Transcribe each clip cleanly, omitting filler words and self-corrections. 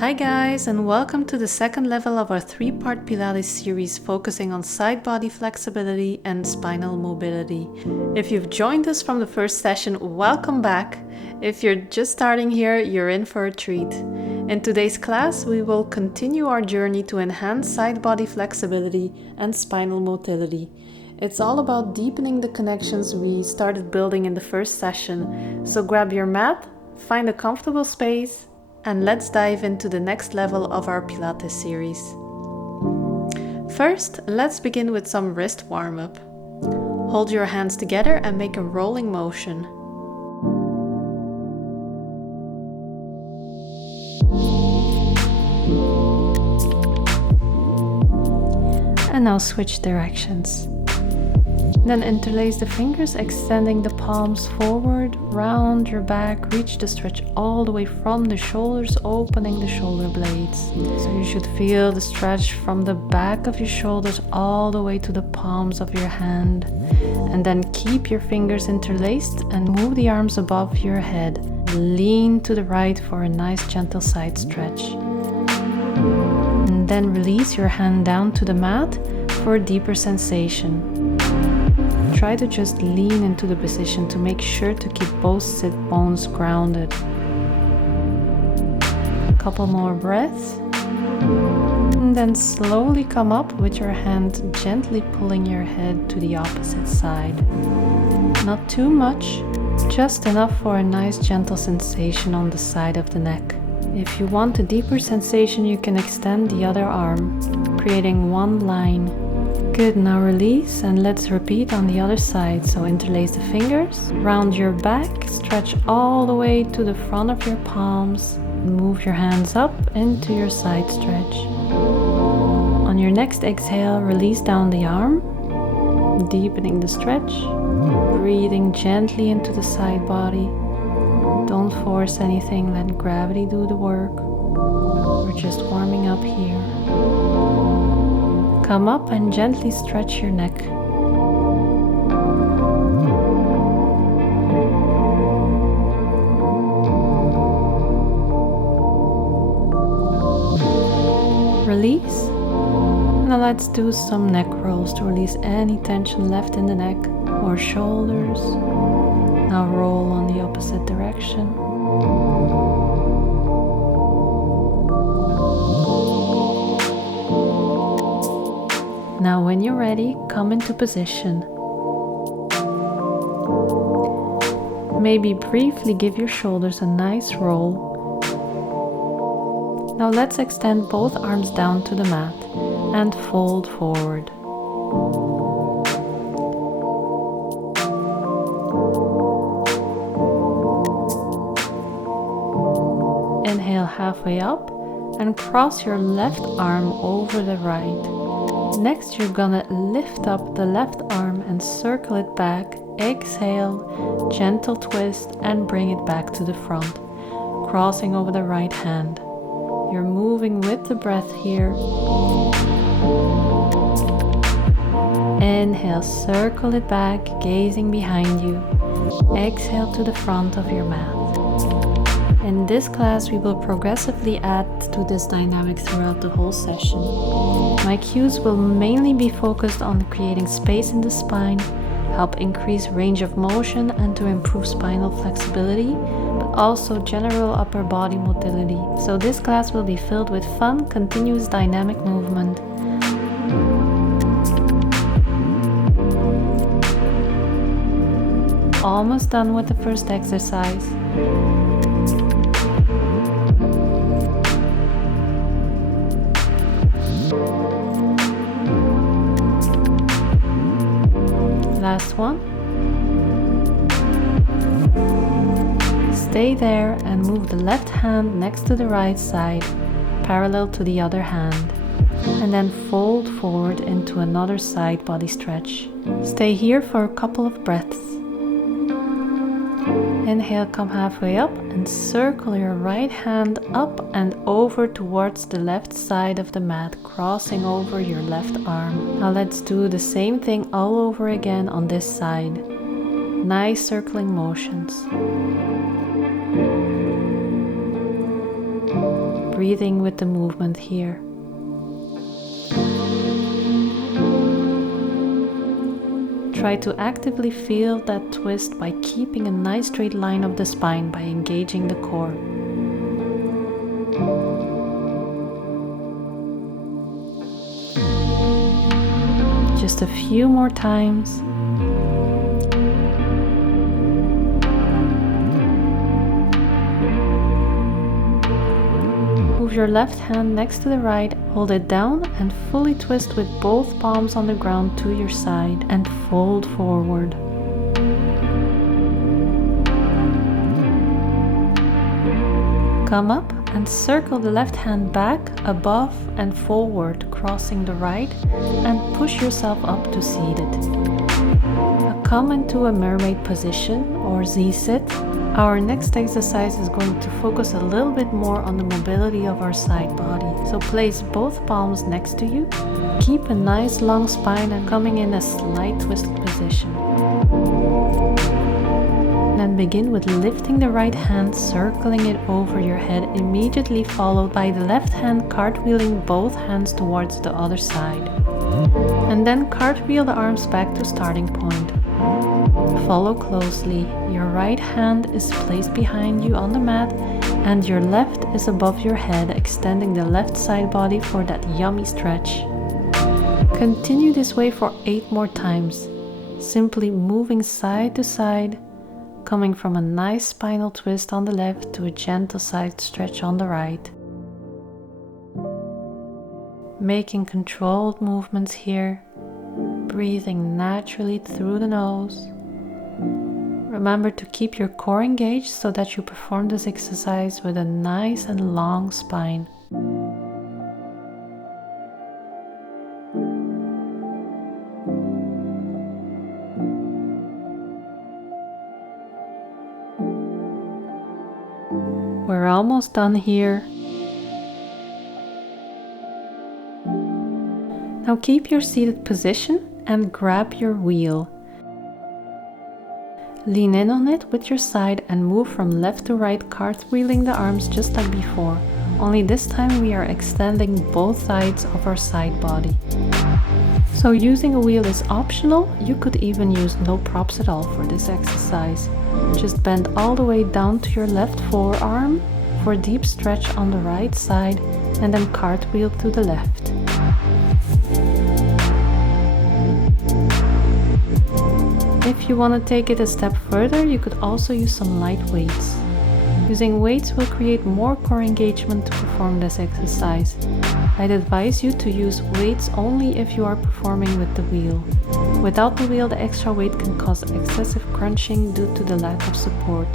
Hi guys, and welcome to the second level of our 3-part Pilates series focusing on side body flexibility and spinal mobility. If you've joined us from the first session, welcome back. If you're just starting here, you're in for a treat. In today's class, we will continue our journey to enhance side body flexibility and spinal motility. It's all about deepening the connections we started building in the first session. So grab your mat, find a comfortable space, and let's dive into the next level of our Pilates series. First, let's begin with some wrist warm-up. Hold your hands together and make a rolling motion. And now switch directions. Then interlace the fingers, extending the palms forward, round your back, reach the stretch all the way from the shoulders, opening the shoulder blades. So you should feel the stretch from the back of your shoulders all the way to the palms of your hand. And then keep your fingers interlaced and move the arms above your head. Lean to the right for a nice gentle side stretch. And then release your hand down to the mat for a deeper sensation. Try to just lean into the position to make sure to keep both sit bones grounded. A couple more breaths. And then slowly come up with your hand gently pulling your head to the opposite side. Not too much, just enough for a nice gentle sensation on the side of the neck. If you want a deeper sensation, you can extend the other arm, creating one line. Good, now release and let's repeat on the other side. So interlace the fingers, round your back, stretch all the way to the front of your palms, move your hands up into your side stretch. On your next exhale, release down the arm, deepening the stretch, breathing gently into the side body. Don't force anything, let gravity do the work. We're just warming up here. Come up and gently stretch your neck. Release. Now let's do some neck rolls to release any tension left in the neck or shoulders. Now roll on the opposite direction. Now when you're ready, come into position. Maybe briefly give your shoulders a nice roll. Now let's extend both arms down to the mat and fold forward. Inhale halfway up and cross your left arm over the right. Next, you're gonna lift up the left arm and circle it back. Exhale, gentle twist, and bring it back to the front, crossing over the right hand. You're moving with the breath here. Inhale, circle it back, gazing behind you. Exhale to the front of your mat. In this class, we will progressively add to this dynamic throughout the whole session. My cues will mainly be focused on creating space in the spine, help increase range of motion and to improve spinal flexibility, but also general upper body motility. So this class will be filled with fun, continuous dynamic movement. Almost done with the first exercise. Last one. Stay there and move the left hand next to the right side, parallel to the other hand. And then fold forward into another side body stretch. Stay here for a couple of breaths. Inhale, come halfway up and circle your right hand up and over towards the left side of the mat, crossing over your left arm. Now let's do the same thing all over again on this side. Nice circling motions. breathing with the movement here. Try to actively feel that twist by keeping a nice straight line of the spine by engaging the core. Just a few more times. Move your left hand next to the right, hold it down and fully twist with both palms on the ground to your side and fold forward. Come up and circle the left hand back, above and forward, crossing the right, and push yourself up to seated. Now come into a mermaid position or Z-sit. Our next exercise is going to focus a little bit more on the mobility of our side body. So place both palms next to you. Keep a nice long spine and coming in a slight twisted position. Then begin with lifting the right hand, circling it over your head, immediately followed by the left hand cartwheeling both hands towards the other side. And then cartwheel the arms back to starting point. Follow closely. Your right hand is placed behind you on the mat and your left is above your head, extending the left side body for that yummy stretch. Continue this way for 8 more times, simply moving side to side, coming from a nice spinal twist on the left to a gentle side stretch on the right. Making controlled movements here, breathing naturally through the nose. Remember to keep your core engaged so that you perform this exercise with a nice and long spine. We're almost done here. Now keep your seated position and grab your wheel. Lean in on it with your side and move from left to right, cartwheeling the arms just like before. Only this time we are extending both sides of our side body. So using a wheel is optional. You could even use no props at all for this exercise. Just bend all the way down to your left forearm for a deep stretch on the right side and then cartwheel to the left. If you want to take it a step further, you could also use some light weights. Using weights will create more core engagement to perform this exercise. I'd advise you to use weights only if you are performing with the wheel. Without the wheel, the extra weight can cause excessive crunching due to the lack of support.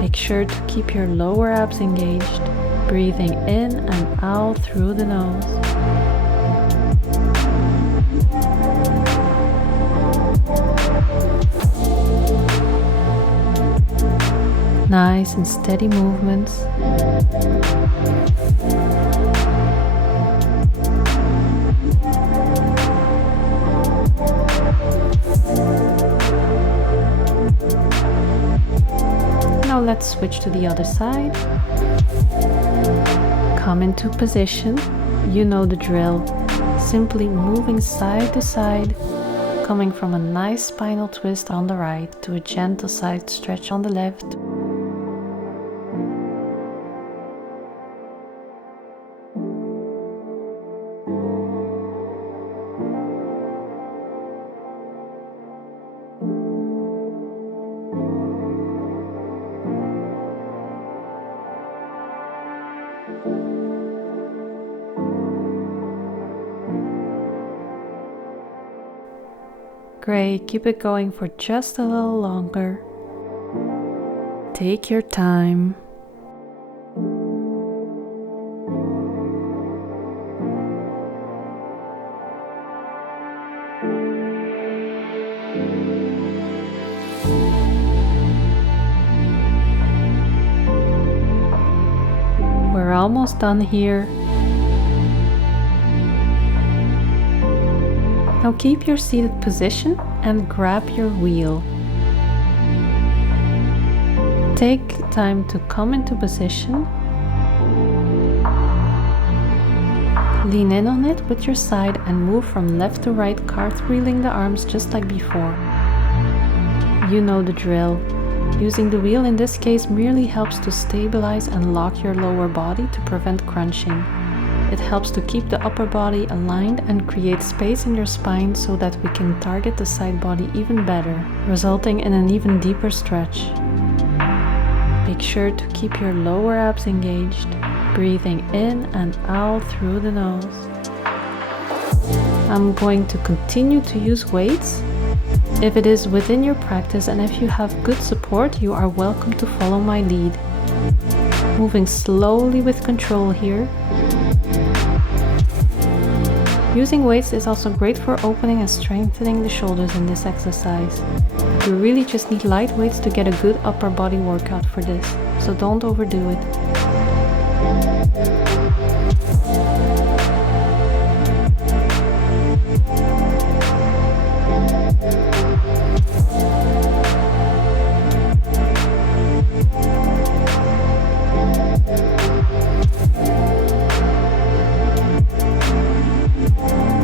Make sure to keep your lower abs engaged, breathing in and out through the nose. Nice and steady movements. Now let's switch to the other side. Come into position. You know the drill. Simply moving side to side, coming from a nice spinal twist on the right to a gentle side stretch on the left. Great, keep it going for just a little longer. Take your time. We're almost done here. Now keep your seated position and grab your wheel. Take time to come into position. Lean in on it with your side and move from left to right, cartwheeling the arms just like before. You know the drill. Using the wheel in this case merely helps to stabilize and lock your lower body to prevent crunching. It helps to keep the upper body aligned and create space in your spine so that we can target the side body even better, resulting in an even deeper stretch. Make sure to keep your lower abs engaged, breathing in and out through the nose. I'm going to continue to use weights. If it is within your practice and if you have good support, you are welcome to follow my lead. Moving slowly with control here. Using weights is also great for opening and strengthening the shoulders in this exercise. You really just need light weights to get a good upper body workout for this, so don't overdo it.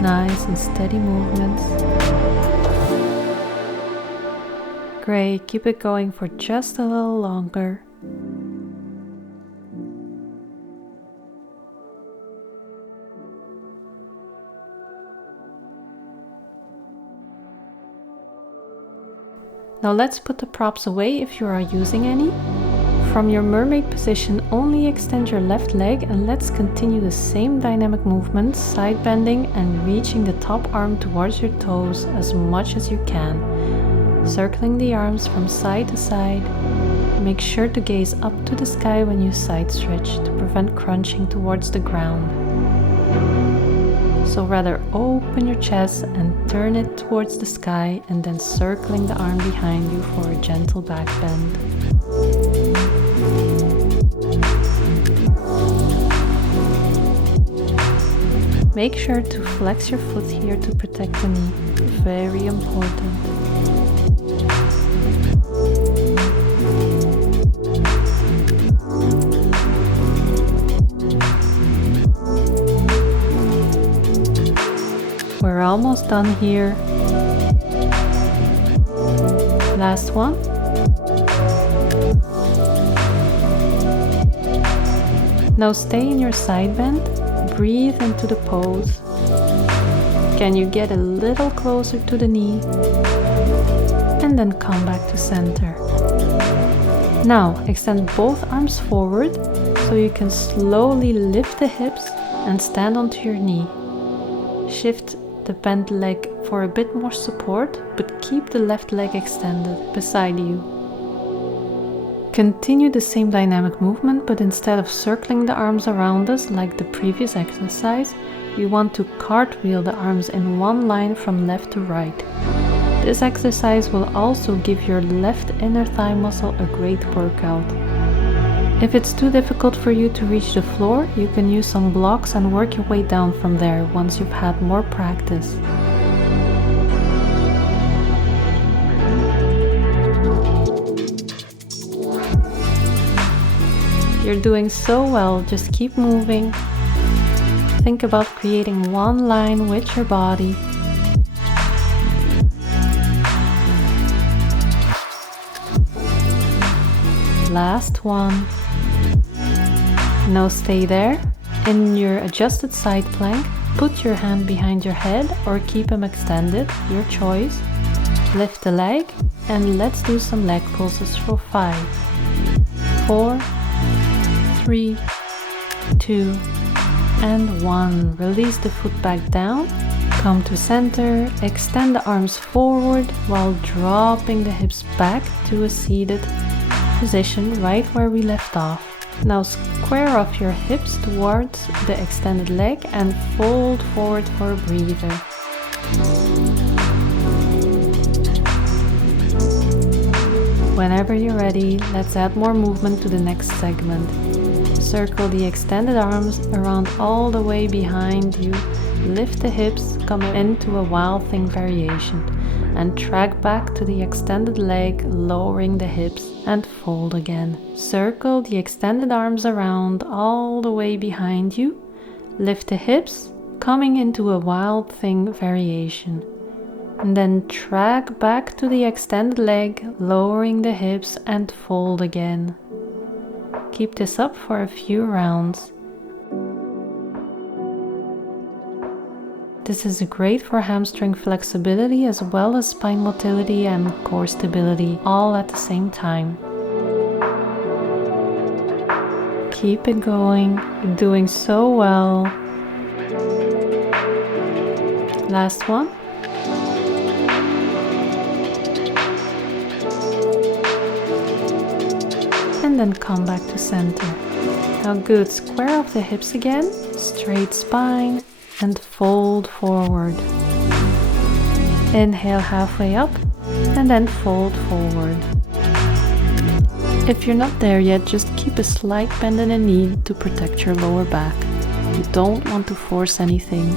Nice and steady movements. Great, keep it going for just a little longer. Now let's put the props away if you are using any. From your mermaid position, only extend your left leg and let's continue the same dynamic movements, side bending and reaching the top arm towards your toes as much as you can. Circling the arms from side to side. Make sure to gaze up to the sky when you side stretch to prevent crunching towards the ground. So rather open your chest and turn it towards the sky and then circling the arm behind you for a gentle back bend. Make sure to flex your foot here to protect the knee. Very important. We're almost done here. Last one. Now stay in your side bend. Breathe into the pose. Can you get a little closer to the knee? And then come back to center. Now extend both arms forward so you can slowly lift the hips and stand onto your knee. Shift the bent leg for a bit more support, but keep the left leg extended beside you. Continue the same dynamic movement, but instead of circling the arms around us like the previous exercise, we want to cartwheel the arms in one line from left to right. This exercise will also give your left inner thigh muscle a great workout. If it's too difficult for you to reach the floor, you can use some blocks and work your way down from there once you've had more practice. You're doing so well, just keep moving. Think about creating one line with your body. Last one. Now stay there. In your adjusted side plank, put your hand behind your head or keep them extended, your choice. Lift the leg and let's do some leg pulses for 5, 4, 3, 2, and 1. Release the foot back down. Come to center. Extend the arms forward while dropping the hips back to a seated position right where we left off. Now square off your hips towards the extended leg and fold forward for a breather. Whenever you're ready, let's add more movement to the next segment. Circle the extended arms around all the way behind you. Lift the hips, coming into a wild thing variation. And track back to the extended leg, lowering the hips and fold again. Circle the extended arms around all the way behind you. Lift the hips, coming into a wild thing variation. And then track back to the extended leg, lowering the hips and fold again. Keep this up for a few rounds. This is great for hamstring flexibility as well as spine motility and core stability, all at the same time. Keep it going, you're doing so well. Last one. And then come back to center. Now good, square up the hips again, straight spine, and fold forward. Inhale halfway up, and then fold forward. If you're not there yet, just keep a slight bend in the knee to protect your lower back. You don't want to force anything.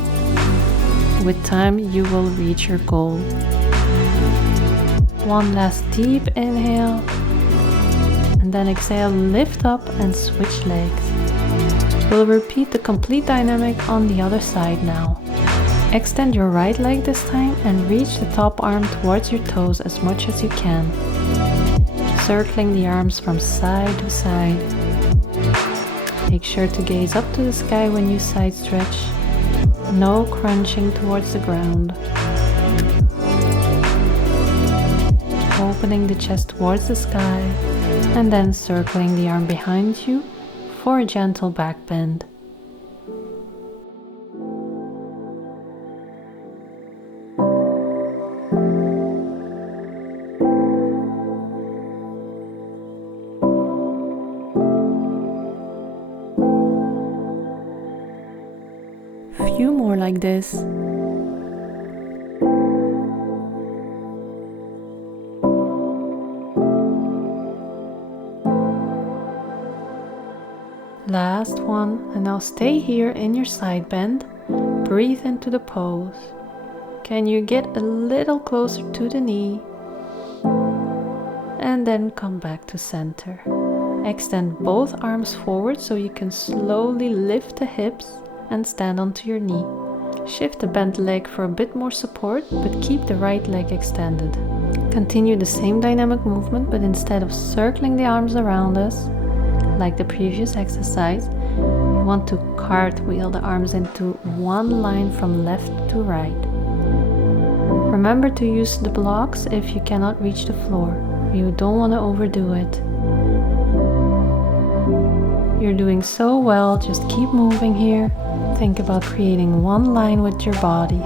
With time, you will reach your goal. One last deep inhale. And then exhale, lift up and switch legs. We'll repeat the complete dynamic on the other side now. Extend your right leg this time and reach the top arm towards your toes as much as you can. Circling the arms from side to side. Make sure to gaze up to the sky when you side stretch. No crunching towards the ground. Opening the chest towards the sky. And then circling the arm behind you for a gentle back bend. Few more like this. Last one, and now stay here in your side bend. Breathe into the pose. Can you get a little closer to the knee? And then come back to center. Extend both arms forward so you can slowly lift the hips and stand onto your knee. Shift the bent leg for a bit more support, but keep the right leg extended. Continue the same dynamic movement, but instead of circling the arms around us, like the previous exercise, we want to cartwheel the arms into one line from left to right. Remember to use the blocks if you cannot reach the floor. You don't want to overdo it. You're doing so well, just keep moving here. Think about creating one line with your body.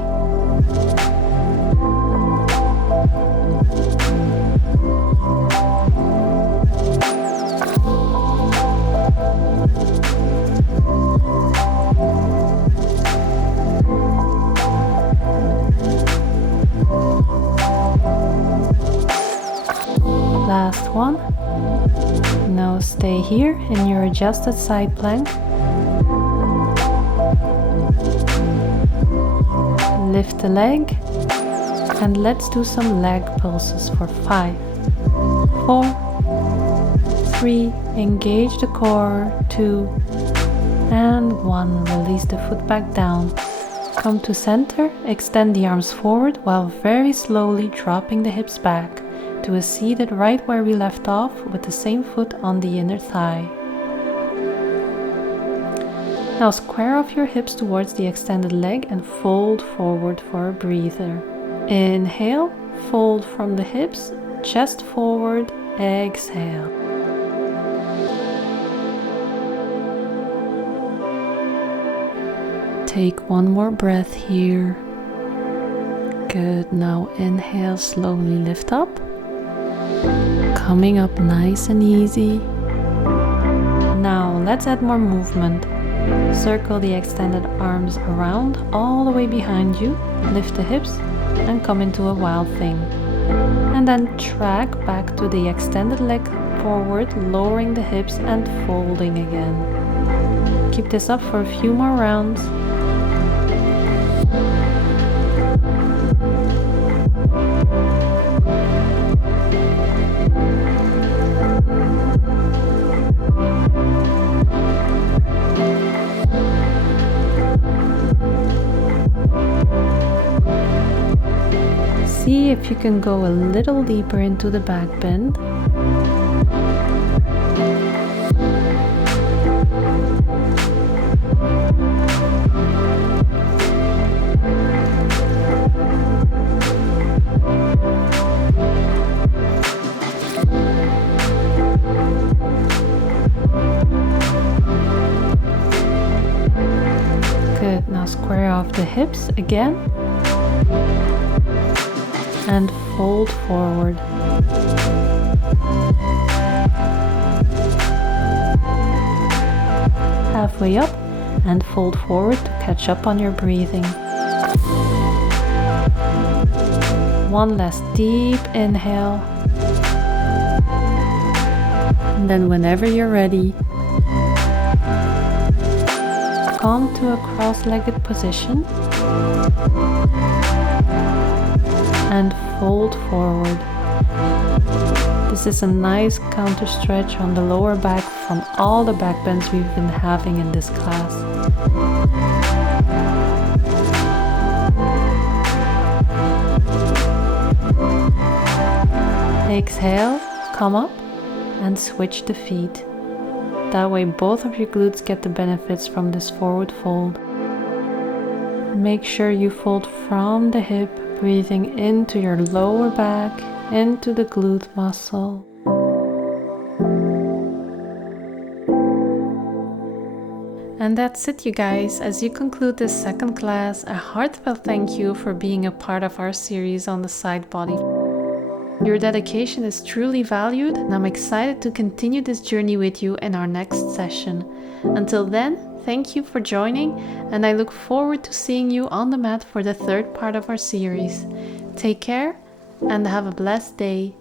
Last one. Now stay here in your adjusted side plank. Lift the leg and let's do some leg pulses for 5, 4, 3, engage the core, 2, and 1. Release the foot back down. Come to center, extend the arms forward while very slowly dropping the hips back to a seated right where we left off with the same foot on the inner thigh. Now square off your hips towards the extended leg and fold forward for a breather. Inhale, fold from the hips, chest forward, exhale. Take one more breath here. Good, now inhale, slowly lift up. Coming up nice and easy. Now let's add more movement. Circle the extended arms around all the way behind you, lift the hips and come into a wild thing. And then track back to the extended leg forward, lowering the hips and folding again. keep this up for a few more rounds. See if you can go a little deeper into the back bend. Good, now square off the hips again. And fold forward. Halfway up and fold forward to catch up on your breathing. One last deep inhale. And then whenever you're ready, come to a cross-legged position. And fold forward. This is a nice counter stretch on the lower back from all the back bends we've been having in this class. Exhale, come up and switch the feet. That way both of your glutes get the benefits from this forward fold. Make sure you fold from the hip, breathing into your lower back, into the glute muscle. And that's it, you guys. As you conclude this second class, a heartfelt thank you for being a part of our series on the side body. Your dedication is truly valued, and I'm excited to continue this journey with you in our next session. Until then, thank you for joining, and I look forward to seeing you on the mat for the third part of our series. Take care and have a blessed day.